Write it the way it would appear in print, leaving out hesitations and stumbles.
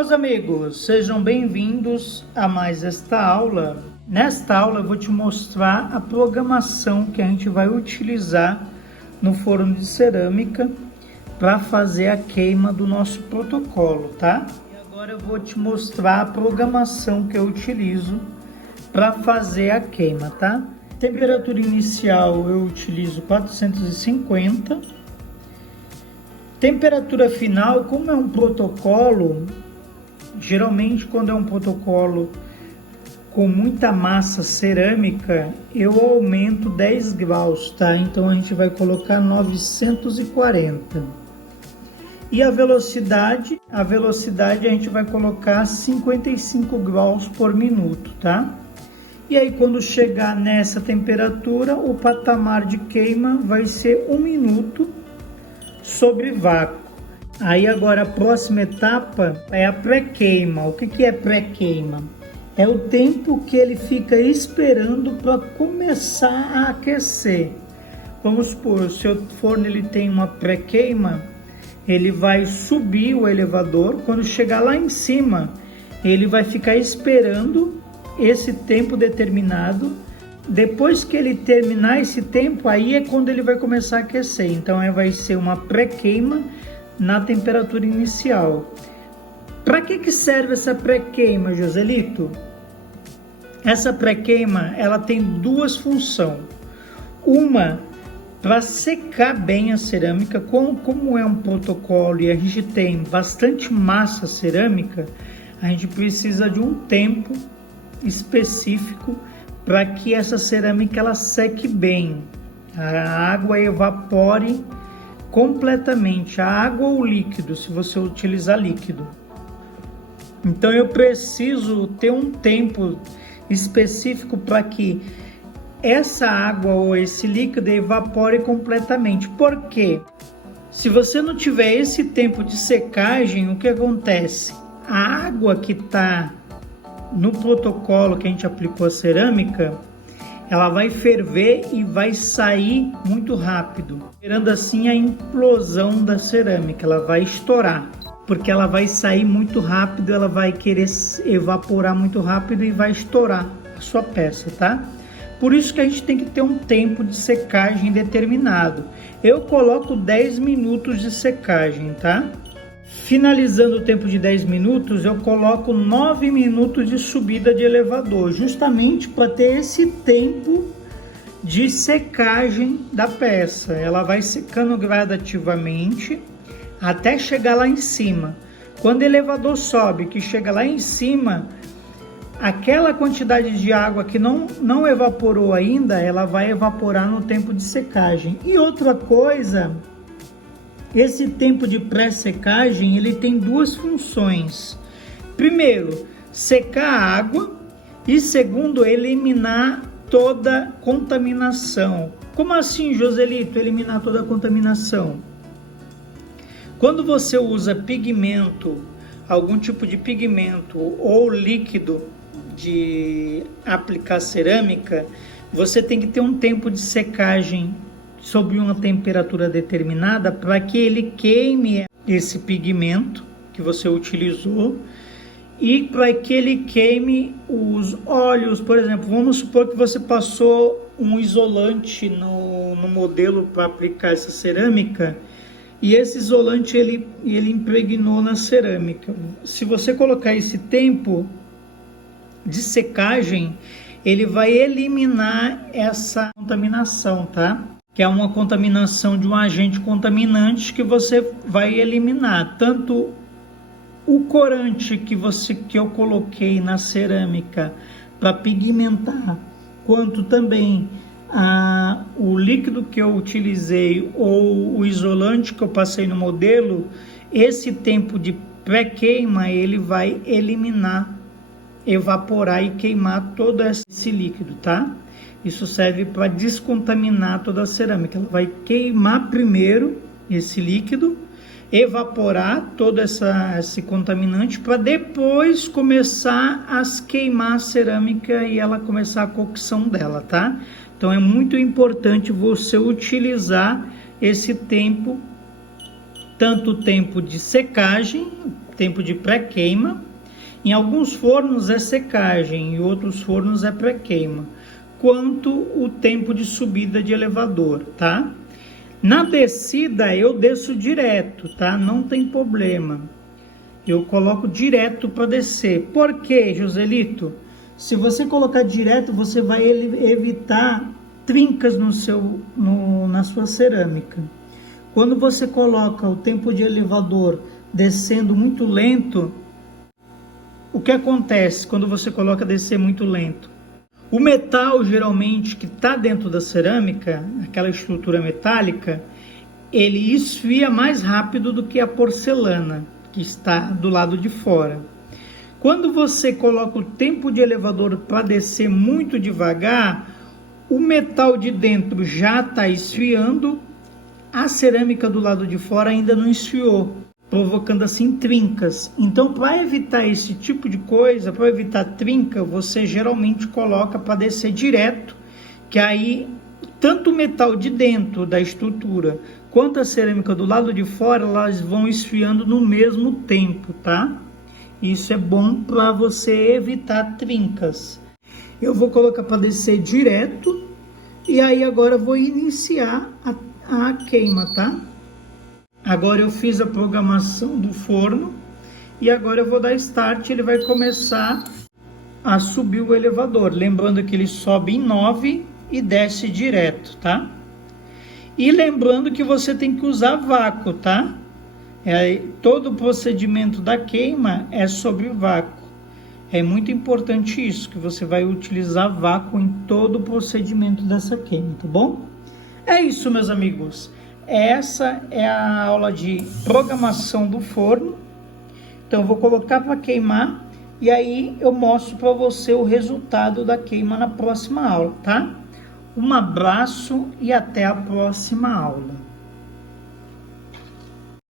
meus amigos, sejam bem-vindos a mais esta aula. Nesta aula eu vou te mostrar a programação que a gente vai utilizar no forno de cerâmica para fazer a queima do nosso protocolo, tá? E agora eu vou te mostrar a programação que eu utilizo para fazer a queima, tá? Temperatura inicial eu utilizo 450. Temperatura final, como é um protocolo, geralmente quando é um protocolo com muita massa cerâmica, eu aumento 10 graus, tá? Então a gente vai colocar 940. E a velocidade a gente vai colocar 55 graus por minuto, tá? E aí quando chegar nessa temperatura, o patamar de queima vai ser 1 minuto sobre vácuo. Aí agora a próxima etapa é a pré-queima. O que é pré-queima? É o tempo que ele fica esperando para começar a aquecer. Vamos supor, se o forno ele tem uma pré-queima, ele vai subir o elevador. Quando chegar lá em cima, ele vai ficar esperando esse tempo determinado. Depois que ele terminar esse tempo, aí é quando ele vai começar a aquecer. Então vai ser uma pré-queima na temperatura inicial. Para que serve essa pré-queima, Joselito? Essa pré-queima ela tem duas funções. Uma, para secar bem a cerâmica. Como é um protocolo e a gente tem bastante massa cerâmica, a gente precisa de um tempo específico para que essa cerâmica ela seque bem, a água evapore completamente, a água ou líquido, se você utilizar líquido. Então eu preciso ter um tempo específico para que essa água ou esse líquido evapore completamente. Por quê? Se você não tiver esse tempo de secagem, o que acontece? A água que está no protocolo que a gente aplicou a cerâmica, ela vai ferver e vai sair muito rápido, gerando assim a implosão da cerâmica. Ela vai estourar, porque ela vai sair muito rápido, ela vai querer evaporar muito rápido e vai estourar a sua peça, tá? Por isso que a gente tem que ter um tempo de secagem determinado. Eu coloco 10 minutos de secagem, tá? Finalizando o tempo de 10 minutos, eu coloco 9 minutos de subida de elevador, justamente para ter esse tempo de secagem da peça. Ela vai secando gradativamente até chegar lá em cima. Quando o elevador sobe, que chega lá em cima, aquela quantidade de água que não evaporou ainda, ela vai evaporar no tempo de secagem. E outra coisa, esse tempo de pré-secagem ele tem duas funções. Primeiro, secar a água e segundo, eliminar toda contaminação. Como assim, Joselito, eliminar toda a contaminação? Quando você usa pigmento, algum tipo de pigmento ou líquido de aplicar cerâmica, você tem que ter um tempo de secagem sob uma temperatura determinada para que ele queime esse pigmento que você utilizou e para que ele queime os óleos. Por exemplo, vamos supor que você passou um isolante no modelo para aplicar essa cerâmica e esse isolante ele impregnou na cerâmica. Se você colocar esse tempo de secagem, ele vai eliminar essa contaminação, tá? Que é uma contaminação de um agente contaminante que você vai eliminar. Tanto o corante que eu coloquei na cerâmica para pigmentar, quanto também o líquido que eu utilizei ou o isolante que eu passei no modelo, esse tempo de pré-queima ele vai eliminar, evaporar e queimar todo esse líquido, tá? Isso serve para descontaminar toda a cerâmica. Ela vai queimar primeiro esse líquido, evaporar todo esse contaminante para depois começar a queimar a cerâmica e ela começar a cocção dela, tá? Então é muito importante você utilizar esse tempo, tanto o tempo de secagem, tempo de pré-queima. Em alguns fornos é secagem e outros fornos é pré-queima. Quanto o tempo de subida de elevador, tá? Na descida eu desço direto, tá? Não tem problema. Eu coloco direto para descer. Por quê, Joselito? Se você colocar direto, você vai evitar trincas na sua cerâmica. Quando você coloca o tempo de elevador descendo muito lento, o que acontece quando você coloca descer muito lento? O metal, geralmente, que está dentro da cerâmica, aquela estrutura metálica, ele esfria mais rápido do que a porcelana, que está do lado de fora. Quando você coloca o tempo de elevador para descer muito devagar, o metal de dentro já está esfriando, a cerâmica do lado de fora ainda não esfriou, provocando assim trincas. Então, para evitar esse tipo de coisa, para evitar trinca, você geralmente coloca para descer direto, que aí tanto o metal de dentro da estrutura quanto a cerâmica do lado de fora, elas vão esfriando no mesmo tempo, tá? Isso é bom para você evitar trincas. Eu vou colocar para descer direto e aí agora eu vou iniciar a queima, tá? Agora eu fiz a programação do forno e agora eu vou dar start, ele vai começar a subir o elevador. Lembrando que ele sobe em 9 e desce direto, tá? E lembrando que você tem que usar vácuo, tá? Todo o procedimento da queima é sobre vácuo. É muito importante isso, que você vai utilizar vácuo em todo o procedimento dessa queima, tá bom? É isso, meus amigos. Essa é a aula de programação do forno. Então eu vou colocar para queimar e aí eu mostro para você o resultado da queima na próxima aula, tá? Um abraço e até a próxima aula.